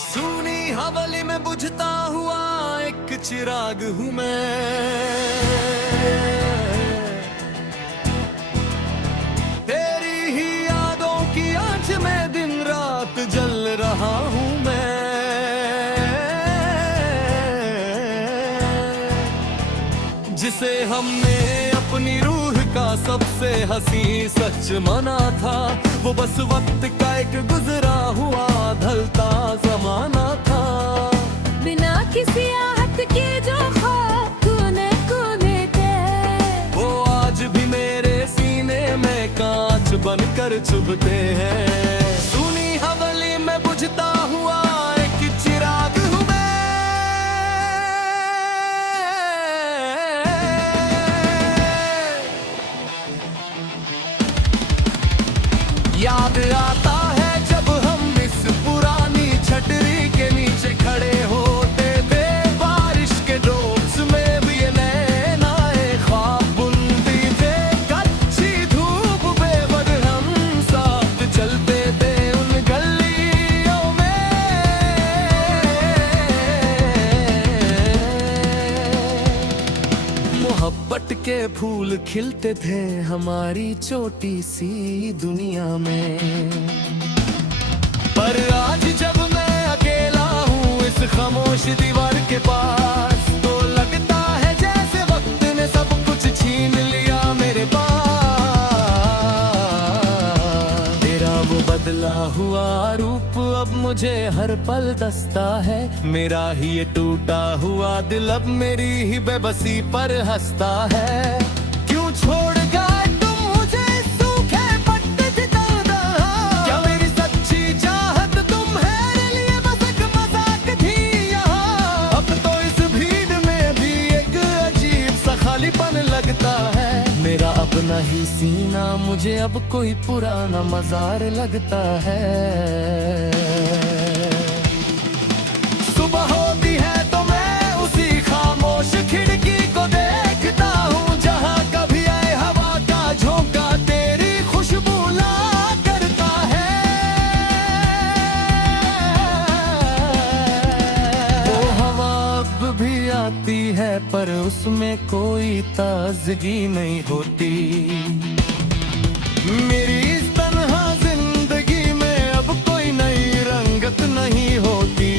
सूनी हवेली में बुझता हुआ एक चिराग हूँ मैं, तेरी ही यादों की आंच में दिन रात जल रहा हूँ मैं। जिसे हमने अपनी रूह का सबसे हंसी सच माना था, वो बस वक्त का एक गुजरा हुआ ढलता जमाना था। बिना किसी आहट के जो ख्वाब कोने कोने थे, वो आज भी मेरे सीने में कांच बनकर चुभते हैं। सूनी हवेली में बुझता हुआ एक चिराग हूँ मैं। याद आता है जब हम इस पुरानी छतरी के नीचे खड़े होते थे, बारिश के ड्रॉप्स में भी ये नए नए ख्वाब बुनती थे। कच्ची धूप बेवड हम साथ चलते थे उन गलियों में। मोहब्बत के फूल खिलते थे हमारी छोटी सी दुनिया में। पर आज जब मैं अकेला हूँ इस खामोश दीवार के पास, तो लगता है जैसे वक्त ने सब कुछ छीन लिया मेरे पास। तेरा वो बदला हुआ रूप अब मुझे हर पल दस्ता है, मेरा ही ये टूटा हुआ दिल अब मेरी ही बेबसी पर हंसता है। क्यों छोड़ गए तुम मुझे इस सूखे पत्ते की तरह? क्या मेरी सच्ची चाहत तुम्हारे लिए बस एक मजाक थी यहाँ? अब तो इस भीड़ में भी एक अजीब सा खालीपन लगता है। मेरा अपना ही सीना मुझे अब कोई पुराना मजार लगता है। सुबह होती है तो मैं उसी खामोश खिड़की को देखता हूँ, जहाँ कभी आए हवा का झोंका तेरी खुशबू ला करता है। वो हवा अब भी आती है पर उसमें कोई ताजगी नहीं होती। मेरी इस तन्हा जिंदगी में अब कोई नई रंगत नहीं होती।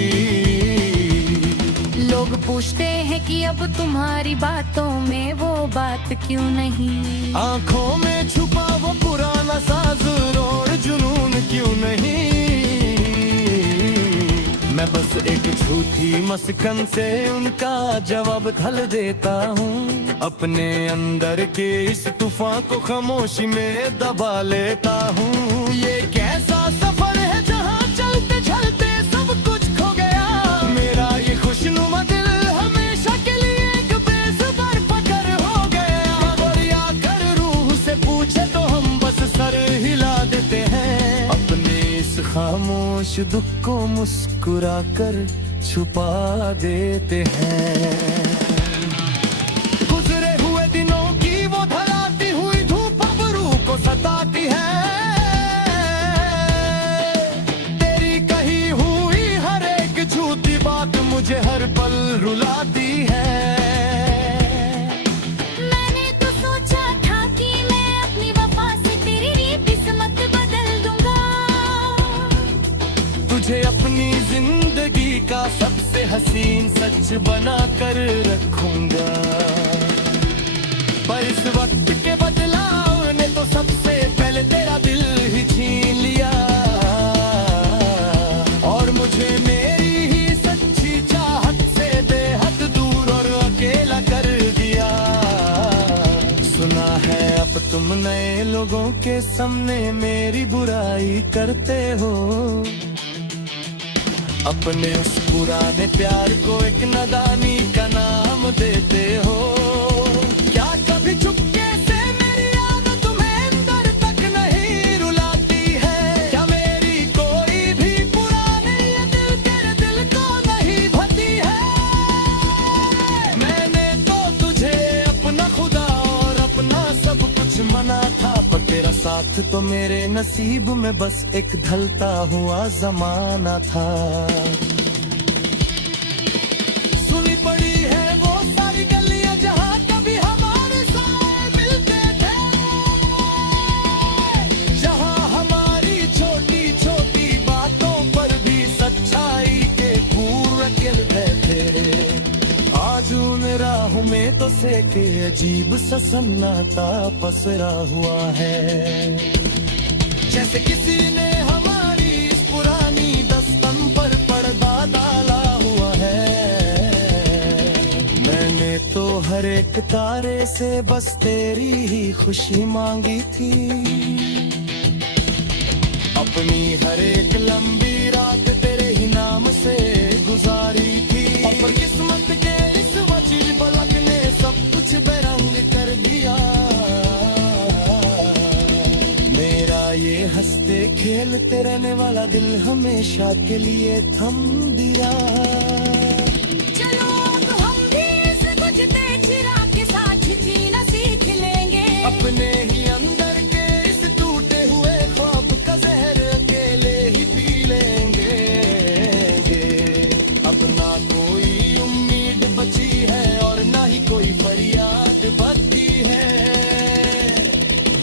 लोग पूछते हैं कि अब तुम्हारी बातों में वो बात क्यों नहीं? आंखों में छुपा वो पुराना साज और जुनून क्यों नहीं? मैं बस एक झूठी मस्कन से उनका जवाब घल देता हूँ। अपने अंदर के इस तूफान को खामोशी में दबा लेता हूँ। ये कैसा सफर है जहाँ चलते चलते सब कुछ खो गया। मेरा ये खुशनुमा दिल हमेशा के लिए एक बेज़ुबान पकड़ हो गया। और आकर रूह से पूछे तो हम बस सर हिला देते हैं। अपने इस खामोश दुख को मुस्कुरा कर छुपा देते हैं। गुजरे हुए दिनों की वो ढलाती हुई धूप अब रूह को सताती है। तेरी कही हुई हर एक झूठी बात मुझे हर पल रुलाती है। मैंने तो सोचा था कि मैं अपनी वफा से तेरी किस्मत बदल दूंगा, तुझे अपनी जिंदगी का सबसे हसीन सच बना कर रखूंगा। पर इस वक्त के बदलाव ने तो सबसे पहले तेरा दिल ही छीन लिया। और मुझे मेरी ही सच्ची चाहत से बेहद दूर और अकेला कर दिया। सुना है अब तुम नए लोगों के सामने मेरी बुराई करते हो। अपने उस पुराने प्यार को एक नादानी का नाम देते हो। क्या कभी चुपके से मेरी याद तुम्हें अंदर तक नहीं रुलाती है? क्या मेरी कोई भी पुरानी ये दिल तेरे दिल को नहीं भती है? मैंने तो तुझे अपना खुदा और अपना सब कुछ मना था, पर तेरा साथ वक्त तो मेरे नसीब में बस एक ढलता हुआ जमाना था। सुनी पड़ी है वो सारी गलियां जहां कभी हमारे साथ मिलते थे, जहां हमारी छोटी छोटी बातों पर भी सच्चाई के पूरे खिलते थे। आज उन राहों में तो सेके अजीब सा सन्नाटा पसरा हुआ है, जैसे किसी ने हमारी इस पुरानी दस्तन पर पर्दा डाला हुआ है। मैंने तो हर एक तारे से बस तेरी ही खुशी मांगी थी, अपनी हर एक लंबी रात तेरे ही नाम से गुजारी थी। पर किस्मत के इस वजीर पलक ने सब कुछ बेरंग कर दिया, मेरा ये हंसते खेलते रहने वाला दिल हमेशा के लिए थम दिया। चलो अब हम भी इस बुझते चिराग के साथ जीना सीख लेंगे, अपने ही अंदर के इस टूटे हुए ख्वाब का जहर अकेले ही पी लेंगे। अब ना कोई उम्मीद बची है और ना ही कोई फरियाद बाकी है,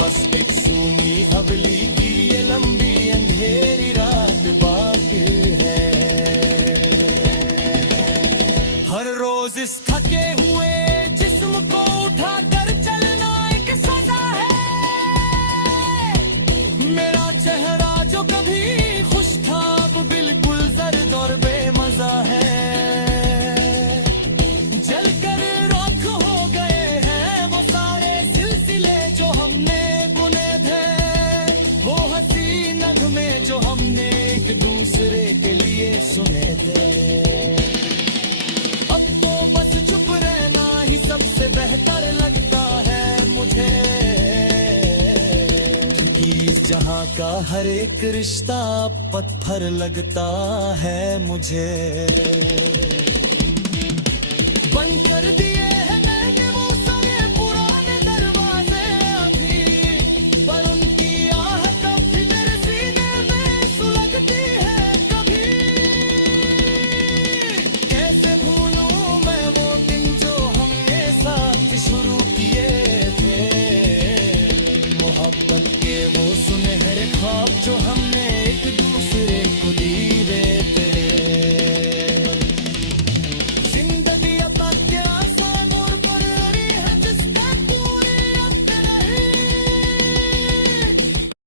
बस एक सूनी हवेली की ये लंबी अंधेरी रात बाकी है। हर रोज इस थके हुए जिस्म को उठा कर चलना एक सजा है। मेरा चेहरा जो कभी खुश था अब बिल्कुल जर्द और बेमजा है। जलकर राख हो गए हैं वो सारे सिलसिले जो हमने बुने थे, वो हंसी नगमे जो हमने एक दूसरे के लिए सुने थे। अब तो बस चुप रहना ही सबसे बेहतर लगता है मुझे, कि इस जहां का हर एक रिश्ता पत्थर लगता है मुझे।